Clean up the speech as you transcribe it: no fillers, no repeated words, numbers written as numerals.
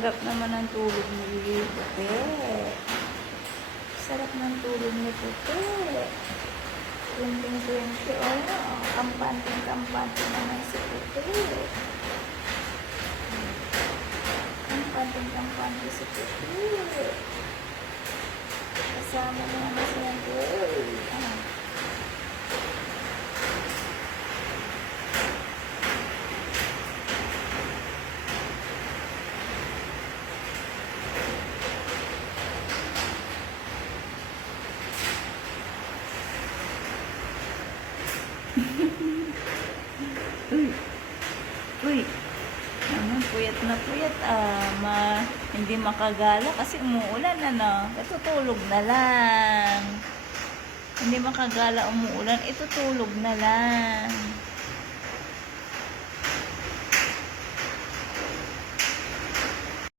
Sarap naman ang tulog ni Puti. Sarap ng tulog ni Puti. 2020, oh. Kampante naman si Puti. Kampante si Puti. Kasama mo naman siya ng Uy, puyat na puyat, hindi makagala kasi umuulan, Itutulog na lang. Hindi makagala, umuulan, itutulog na lang.